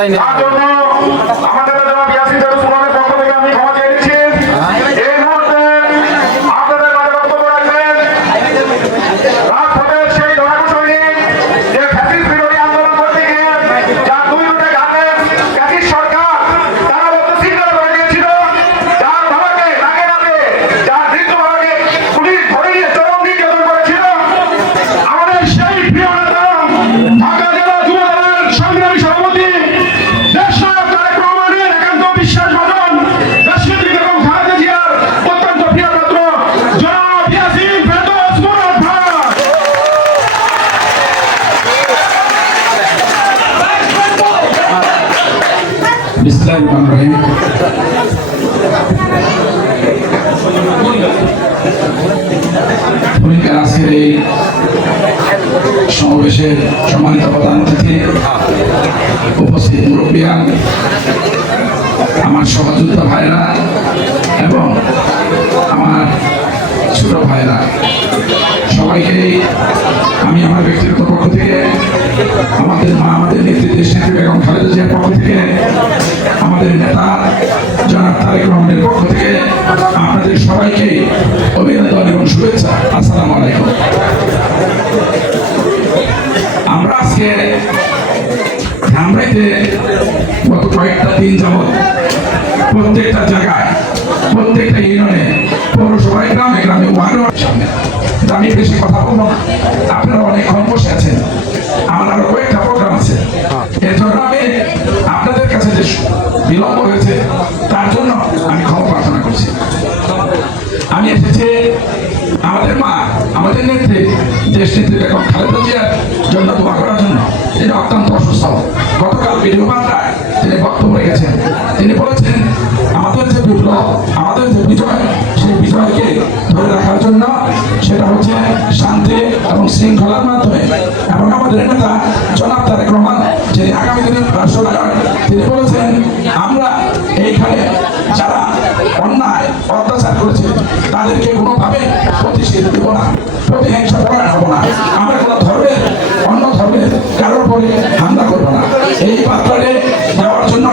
যায়নি। তার জন্য আমাদের যারা বিয়াসী দারুসুলামের পক্ষ থেকে আমি ক্ষমা চেয়ে নিচ্ছি। এই মুহূর্তে আপনাদের মাঝে বক্তব্য রাখবেন রাজপথের সেই লড়াকু সৈনিক, যে ফ্যাসিস্ট বিরোধী আন্দোলন করতে গিয়ে যার দুই উঠে ঘাটে ফ্যাসিস্ট সরকার তারা বলতে সিগন্যাল করে দিয়েছিল, যার বাবাকে নাকে নাকে যার মৃত্যু বাবাকে পুলিশ ধরে নিয়ে চরম নির্যাতন করেছিল, আমাদের সেই প্রিয় নেতা ঢাকা জেলা যুব দলের সংগ্রামী সভাপতি দেশনায়ক তারেক রহমানের একান্ত বিশ্বাসভাজন দেশনেত্রী বেগম খালেদা জিয়ার অত্যন্ত প্রিয় পাত্র জনাব ইয়াসিন ফেরদৌস মুরাদ ভাই। বিসমিল্লাহির রহমানির রহিম। আজকের এই সমাবেশের সম্মানিত প্রধান অতিথি, উপস্থিত মুরব্বিয়ান, আমার সহযোদ্ধা ভাইরা এবং আমার ছোট ভাইরা, সবাইকে আমি আমার ব্যক্তিগত পক্ষ থেকে, আমাদের মা, আমাদের নেত্রী দেশনেত্রী বেগম খালেদা জিয়ার পক্ষ থেকে, আমাদের নেতা জনাব তারেক রহমানের পক্ষ থেকে আপনাদের সবাইকে অভিনন্দন এবং শুভেচ্ছা। আসসালামু আলাইকুম। আমরা আজকে ধামরাইতে গত কয়েকটা দিন যাবৎ প্রত্যেকটা জায়গায়, প্রত্যেকটা ইউনিয়নে, পৌরসভায়, গ্রামে গ্রামে ওয়ার্ডের সামনে, আমি বেশি কথা বলবো না, আপনারা অনেকক্ষণ বসে আছেন, আমার আরো কয়েকটা প্রোগ্রাম আছে, এর জন্য আমি আপনাদের কাছে যে বিলম্ব হয়েছে তার জন্য আমি ক্ষমা প্রার্থনা করছি। আমি এসেছি আমাদের মা, আমাদের নেত্রী দেশনেত্রী বেগম খালেদা জিয়ার জন্য দোয়া করার জন্য। তিনি অত্যন্ত অসুস্থ। গতকাল ভিডিও বার্তায় তিনি বক্তব্য রেখেছেন, তিনি বলেছেন আমাদের যে বিপ্লব, আমাদের যে বিজয়, সেই বিজয়কে ধরে রাখার জন্য সেটা হচ্ছে শান্তি এবং শৃঙ্খলার মাধ্যমে। এবং আমাদের নেতা জনাব তারেক রহমান, যিনি আগামী দিনের রাষ্ট্রনায়ক, তিনি বলেছেন আমরা এইখানে যারা অন্যায় অত্যাচার করেছে তাদেরকে কোনোভাবে প্রতিষেধ দেব না, প্রতিহিংসা করা হবো না, আমরা কোনো ধর্মের অন্য ধর্মের কারোর পরে হামলা করবো না। এই বার্তাটা দেওয়ার জন্য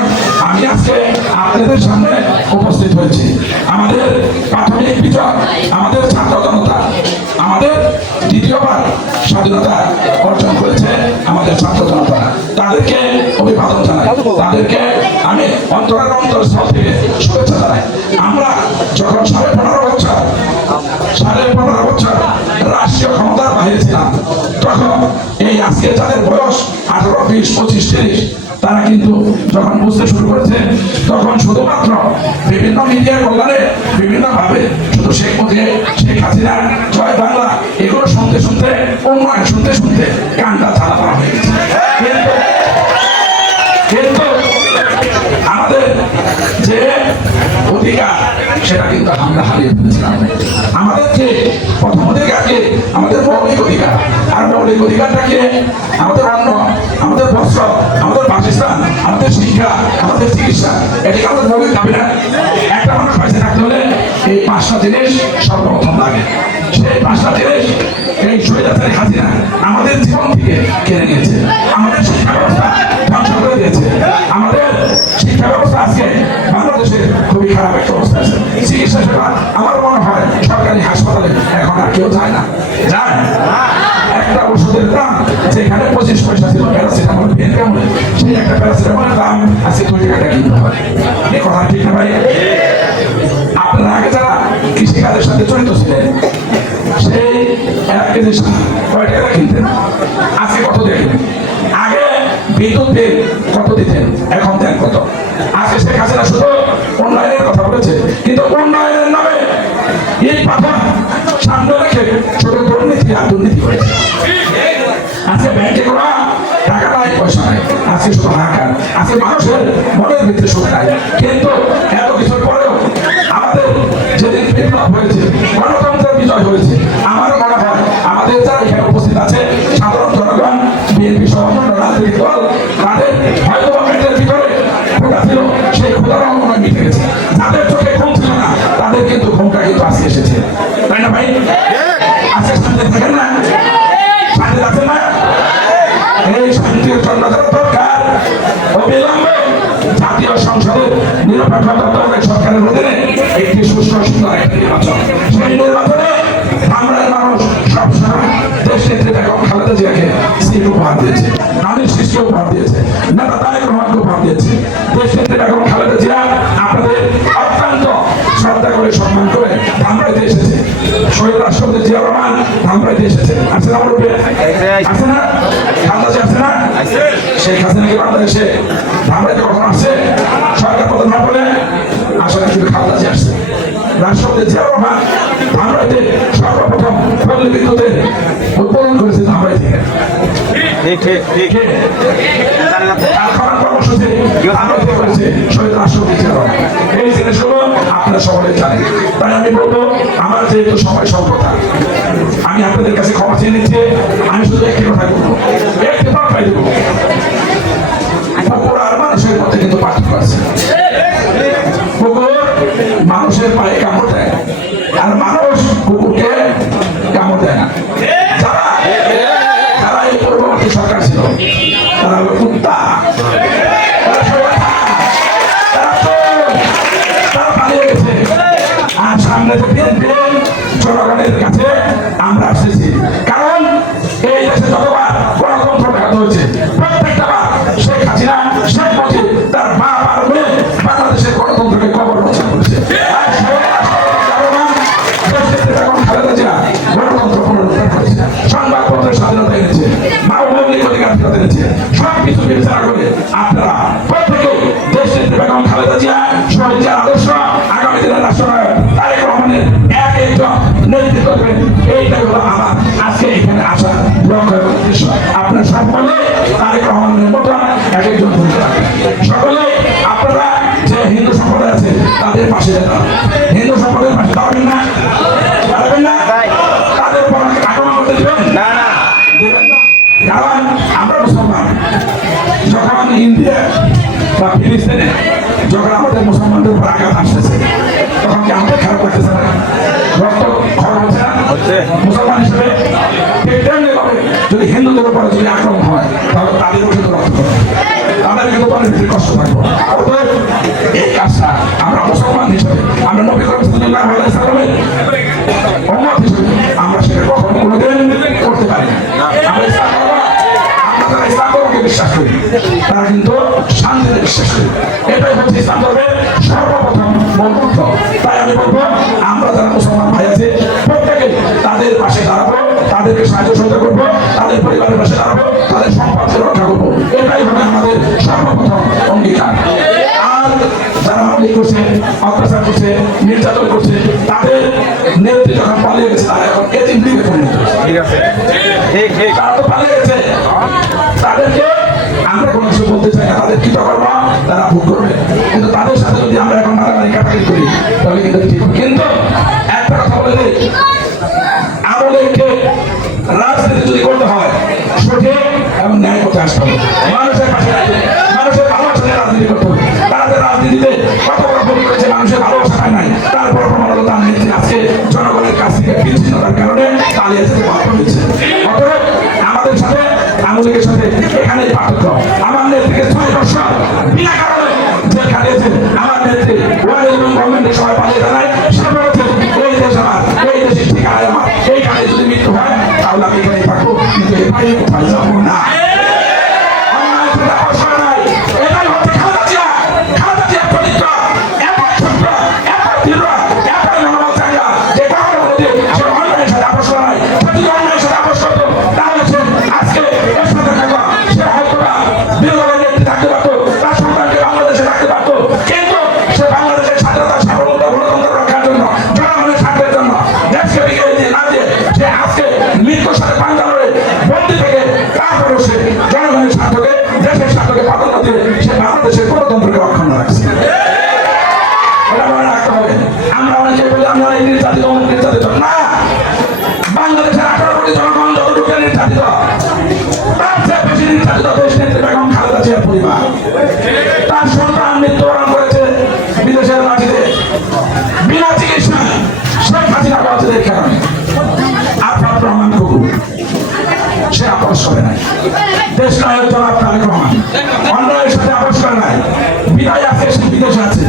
আমি আজকে আপনাদের সামনে উপস্থিত হয়েছি। আমাদের প্রাথমিক বিজয়, আমাদের ছাত্র জনতা, আমাদের দ্বিতীয়বার স্বাধীনতা অর্জন করেছে আমাদের ছাত্র জনতা, তাদেরকে অভিবাদন জানাই, তাদেরকে আমি অন্তরের অন্তরস্থল থেকে শুভেচ্ছা জানাই। আমরা যখন 15.5 বছর রাষ্ট্রীয় ক্ষমতার বাইরে ছিলাম, তখন এই আজকে যাদের বয়স 18, 20, 25, 30, তারা কিন্তু যখন বুঝতে শুরু করেছে, তখন শুধুমাত্র বিভিন্ন মিডিয়ার কল্যাণে বিভিন্নভাবে শুধু শেখ মুজিব, শেখ হাসিনা, জয় বাংলা এগুলো শুনতে শুনতে, উন্নয়ন শুনতে শুনতে কানটা ঝালা করা হয়ে গেছে। কিন্তু আমাদের যে অধিকার সেটা কিন্তু আমরা হারিয়ে ফেলেছিলাম। আমাদের যে প্রথম অধিকারকে, আমাদের মৌলিক অধিকার, আর মৌলিক অধিকারটাকে আমাদের অন্ন, আমাদের বস্ত্র, আমাদের বাসস্থান, আমাদের শিক্ষা, আমাদের চিকিৎসা, এটি আমাদের মৌলিক দাবি না। একটা মানুষ বেঁচে থাকতে হলে এই 5টা জিনিস সর্বপ্রথম লাগে। সেই 5টা জিনিস এই স্বৈরাচারী হাসিনা আমাদের জীবন থেকে কেড়ে নিয়েছে, আমাদের শিক্ষা ব্যবস্থা ধ্বংস করে দিয়েছে। আমাদের শিক্ষা ব্যবস্থা আজকে বাংলাদেশে খুবই খারাপ একটা অবস্থা আছে। চিকিৎসা সেবা আমার মনে হয় সরকারি হাসপাতালে এখন আর কেউ যায় না, যায় একটা ওষুধের দাম যেখানে 25 পয়সা ছিল প্যারাসিটামল, পেনকামল, সেই একটা প্যারাসিটামলের দাম আজকে 2 টাকা কিনতে হয়। এই কথা ঠিক না ভাই? আপনারা আগে যারা কৃষিকাজের সাথে জড়িত ছিলেন, সেই 1 কেজি কয় টাকা কিনতেন, আজকে কত দেখেন? আগে বিদ্যুৎ বিল কত দিতেন, এখন দেন কত? আজকে শেখ হাসিনা শুধু উন্নয়নের কথা বলেছে, কিন্তু উন্নয়নের নামে এই পাথর সামনে রেখে শুধু দুর্নীতি আর দুর্নীতি করেছে। আজকে ব্যাংকে করা টাকা নাই, পয়সা নাই, আজকে শুধু হাহাকার, আজকে মানুষের মনের ভিতরে সুখ নাই। কিন্তু এত কিছুর পরেও আমাদের যেদিন বিপ্লব হয়েছে, গণতন্ত্রের বিজয় হয়েছে, আমার মনে হয় আমাদের যারা এখানে উপস্থিত আছে, সাধারণ জনগণ, বিএনপি সহ রাজনৈতিক দল, তাদের হয়তো পেটের ভিতরে ক্ষুধা ছিল, সেই ক্ষুধার মনে মিটে গেছে। যাদের চোখে ঘুম ছিল না, তাদের কিন্তু ঘুমটা কিন্তু আজকে এসেছে, তাই না ভাই? আজকে শান্তি থাকেন না, শান্তি থাকেন না, এই শান্তির জন্য দরকার অবিলম্বে নিরপেক্ষ তত্ত্বাবধায়ক সরকারের অধীনে একটি সুষ্ঠু সুন্দর একটা নির্বাচন। সেই নির্বাচনে ধামরাইয়ের মানুষ সবসময় দেশ নেত্রী বেগম খালেদা জিয়াকে সিট উপহার দিয়েছে, নারীর সৃষ্টি উপহার দিয়েছে, নেতা তারেক রহমানকে উপহার দিয়েছে। দেশ নেত্রী বেগম খালেদা জিয়া আপনাদের অত্যন্ত শ্রদ্ধা করে সম্মান করে ধামরাইতে এসেছে। শহীদ রাষ্ট্রপতি জিয়া রহমান ধামরাইতে এসেছে, আছে না? আছে না? খালেদা জিয়া আছে না? শেখ হাসিনা কি বাংলাদেশে ধামরাইতে কখন আসছে? সরকার প্রধান না বলে আসলে কিন্তু খালেদা জিয়া আসছে। রাষ্ট্রপতি জিয়া রহমান ধামরাইতে সর্বপ্রথম পল্লী বিদ্যুতের উদ্বোধন করেছে ধামরাই থেকে। কর্মসূচি ধামরাইতে করেছে শহীদ রাষ্ট্রপতি জিয়া রহমান। এই জিনিসগুলো আপনারা সকলে জানেন। তাই আমি বলবো, আমার যেহেতু সময় স্বল্পতা, আমি আপনাদের কাছে ক্ষমা চেয়ে নিচ্ছি। আমি শুধু একটি কথা বলবো, একটি বার্তাই দেবো, কুকুর আর মানুষের মধ্যে কিন্তু পার্থক্য আছে। কুকুর মানুষের পায়ে কামড় দেয় আর মানুষ কুকুরকে কামড় দেয় না। যারা এই পূর্ববর্তী সরকার ছিল তারা হলো কুত্তা, তারা পালিয়ে গেছে। আর সামনে জনগণের কাছে আমরা আসতেছি, কারণ এই দেশে যতবার গণতন্ত্র ব্যাহত হয়েছে প্রত্যেকটা বার শেখ হাসিনা, শেখ মুজিব তার বাপ আর মেয়ে বাংলাদেশের গণতন্ত্রকে কবর রচনা করেছে। খালেদা জিয়া গণতন্ত্র পুনরুদ্ধার করেছে, সংবাদপত্রের স্বাধীনতা এনেছে, মৌলিক অধিকার ফেরত এনেছে। সবকিছু বিবেচনা করে আপনারা প্রত্যেকে দেশ নেত্রী বেগম খালেদা জিয়া, শহীদ জিয়ার আদর্শ, আগামী দিনের রাষ্ট্রনায়ক তারেক রহমানের এক একজন নেতৃত্ব দেবেন। এইটাই হলো আমার আজকে এখানে আসা লক্ষ্য এবং উদ্দেশ্য। আপনারা সকলে তারেক রহমানের মতো এক একজন ভূমিকা রাখবেন। সকলে আপনারা যে হিন্দু সম্প্রদায় আছে তাদের পাশে দাঁড়ান, হিন্দু সম্প্রদায়ের পাশে দাঁড়াবেন না, দাঁড়াবেন না, তাদের উপর আক্রমণ করতে দেবেন না, দেবেন না। কারণ আমরা মুসলমান, যখন ইন্ডিয়া বা ফিলিস্তিনে যখন আমাদের মুসলমানদের উপর আঘাত আসতেছে তখন কি আমাদের খারাপ লাগতেছে না? রক্ত খরচ হচ্ছে না? মুসলমান হিসেবে যদি হিন্দুদের উপরে যদি আক্রমণ হয় তাহলে তাদেরও কিন্তু রক্ত করবে, তাদের কিন্তু অনেক বেশি কষ্ট থাকবো। অতএব এই কাজটা আমরা মুসলমান হিসেবে, আমরা নবী করিম সাল্লাল্লাহু আলাইহি সাল্লামের উম্মত হিসেবে আমরা সেটা কখনো কোনোদিন করতে পারি না। আমরা ইসলাম যারা ইসলাম ধর্মকে বিশ্বাস করি তারা কিন্তু শান্তিতে বিশ্বাস করি। এটাই হচ্ছে ইসলাম ধর্মের সর্বপ্রথম মূলমন্ত্র। তাই আমি বলবো, আমরা যারা মুসলমান ভাই আছে প্রত্যেকে তাদের পাশে দাঁড়াবো, তাদেরকে সাহায্য সহযোগিতা করবো, তাদের পরিবারের পাশে দাঁড়াবো, তাদের সম্পদকে রক্ষা করবো। এটাই হবে আমাদের সর্বপ্রথম অঙ্গীকার। আর যারা আমলি করছে, অত্যাচার করছে, নির্যাতন করছে, তাদের নেত্রী যখন পালিয়ে গেছে তারা এখন এতিম দিকে পরিণত হয়েছে। ঠিক আছে, তারা তো পালিয়ে গেছে, তাদেরকে আমরা কোনো কিছু বলতে চাই না, তাদের কি কর্ম তারা ভোগ করবে। কিন্তু তাদের সাথে যদি আমরা এখন মারামারি কাটাকাটি করি তাহলে কিন্তু ঠিক হবে। কিন্তু একটা কথা বলে দিই, আমাদেরকে রাজনীতি যদি করতে হয় সঠিক এবং ন্যায় করতে আসতে হবে, মানুষের পাশে মানুষের ভালোবাসা নিয়ে রাজনীতি করতে হবে। তাদের রাজনীতিতে কত বড় ভুল করেছে, মানুষের ভালোবাসা পায় নাই, তারপর প্রমাণত তার নেত্রী আজকে জনগণের কাছ থেকে বিচ্ছিন্নতার কারণে পালিয়ে যেতে বাধ্য হয়েছে। অতএব আমাদের সাথে আমলিকের সাথে এখানে পার্থক্য। আমার নেত্রীকে 6 বছর বিনা কারণে জেল খাটিয়েছে, আমার নেত্রী ওয়াইল এবং গভর্নমেন্টের সবাই পালিয়ে দাঁড়ায়। সে বলেছে এই দেশ আমার, এই দেশের ঠিকানায় আমার, এইখানে যদি মৃত্যু হয় তাহলে আমি এখানে থাকবো, কিন্তু এখানে কোথায় যাবো না। এটাই হচ্ছে খালেদা জিয়া। খালেদা জিয়া প্রতিজ্ঞ এত ছোট্ট, এত দৃঢ়, এত মনোবল যে কারণে বলতে সে অন্যায়ের সাথে আপোষ করে নাই। যদি অন্যায়ের সাথে আপোষ করতো তাহলে সে আজকে এর সাথে থাকতো, সে হয়তো বিরোধী নেত্রী থাকতে পারতো, তার সন্তানকে বাংলাদেশে রাখতে পারতো। কিন্তু সে বাংলাদেশের স্বাধীনতা, সার্বভৌমত্ব, গণতন্ত্র রক্ষার জন্য, জনগণের স্বার্থের জন্য দেশকে বিক্রি দিয়ে না দিয়ে সে আজকে মৃত্যুর সাথে পাঞ্জা লড়ে বন্দি থেকে তারপরেও সে জনগণের স্বার্থকে, দেশের স্বার্থকে প্রাধান্য দিয়ে সে বাংলাদেশের গণতন্ত্রকে অক্ষুণ্ণ রাখছে। এটা মনে রাখতে হবে। আমরা অনেকে বলি আমি অনেক নির্যাতিত, অনেক নির্যাতিত না। বাংলাদেশের 18 কোটি জনগণ যতটুকু নির্যাতিত, তার চেয়ে বেশি নির্যাতিত দেশ নেত্রী বেগম খালেদা জিয়ার পরিবার। তার সন্তান মৃত্যুবরণ করেছে বিদেশের মাটিতে বিনা চিকিৎসায়, শেখ হাসিনা বাচ্চাদের কারণে। আফাত রহমান কুকু সে আপোষ করে নাই, দেশ নায়ক জনাব তারেক রহমান অন্যায়ের সাথে আপোষ করে নাই, বিদায় আছে, সে বিদেশে আছে।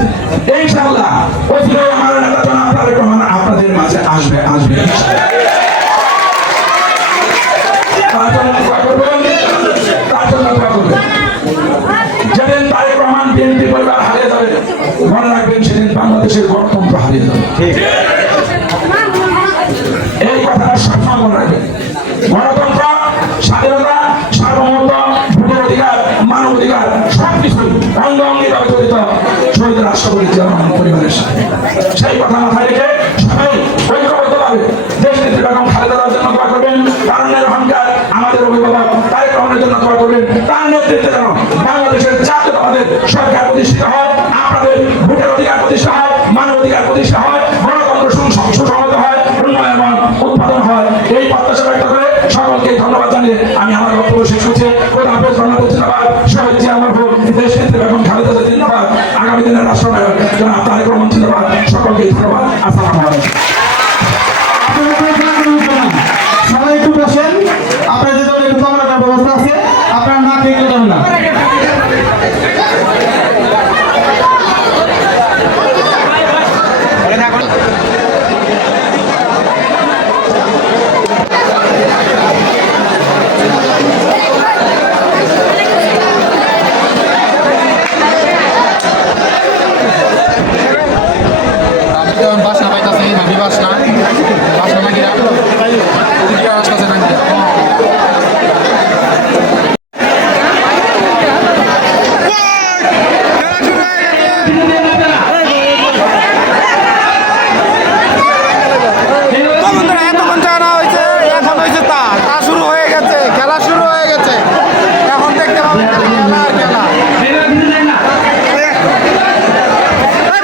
বাংলাদেশের গণতন্ত্র হারিয়ে যাবে। এই কথাটা সবসময় মনে রাখবেন। গণতন্ত্র, স্বাধীনতা, সার্বভৌমত্ব, ভোটের অধিকার, মানব অধিকার সবকিছু অঙ্গ অঙ্গিভাবে জড়িত শহীদ রাষ্ট্রপতি জিয়াউর রহমান পরিবারের সাথে। সেই কথা মাথায় রেখে সবাই ঐক্যবদ্ধভাবে দেশ নেত্রী বেগম খালেদা জিয়ার জন্য দোয়া করবেন। তারুণ্যের অহংকার আমাদের অভিভাবক তারেক রহমানের জন্য দোয়া করবেন। তার নেতৃত্বে যেন বাংলাদেশের জাতীয়তাবাদের সরকার প্রতিষ্ঠিত হয়, আপনাদের ভোটের অধিকার প্রতিষ্ঠা হয়, মানব অধিকার প্রতিষ্ঠা হয়, গণতন্ত্র সুসংহত হয়, উন্নয়ন উৎপাদন হয়। এই প্রত্যাশা ব্যক্ত করে সকলকে ধন্যবাদ জানিয়ে আমি আমার বক্তব্য শেষ করছি। বাংলাদেশ জিন্দাবাদ, শহীদ জিয়া মরহুম দেশ নেত্রী বেগম খালেদা জিয়া জিন্দাবাদ, আগামী দিনের রাষ্ট্রনায়ক জনাব তারেক রহমান জিন্দাবাদ। সকলকে ধন্যবাদ। আসসালামু আলাইকুম। সবাই একটু বসেন, আপনাদের জন্য একটু কমলা ব্যবস্থা আছে, আপনারা না খেয়ে যাবেন না। বাসনা পাইতাছে হাবি বাসনা বাসনা নাকি আসতেছে নাকি এতক্ষণ জানা হয়েছে, এখন হয়েছে তা শুরু হয়ে গেছে, খেলা শুরু হয়ে গেছে। এখন দেখতে পাবেন খেলা আর খেলা।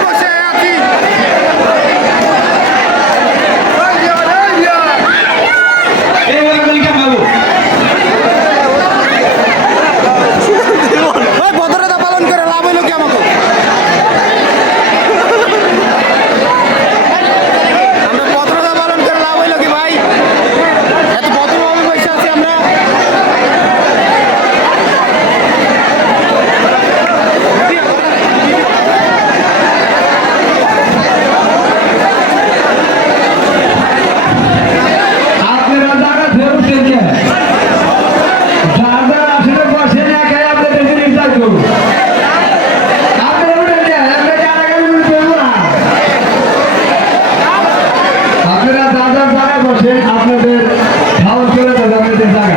বসে আছি ভদ্রতা পালন করে লাভ হইল কি আমাকে? আমরা ভদ্রতা পালন করে লাভ হইল কি ভাই? এত ভদ্রভাবে বসে আছি আমরা। আপনারা জায়গা ফেরত দিয়েছেন, যারা আসলে বসেন একাই আপনাদের জিনিস থাকবো। আপনারা উঠে যান, আপনারা জায়গা উঠে না। আপনারা যার যার জায়গায় বসেন, আপনাদের খাওয়া চলে যাবে আপনাদের জায়গায়।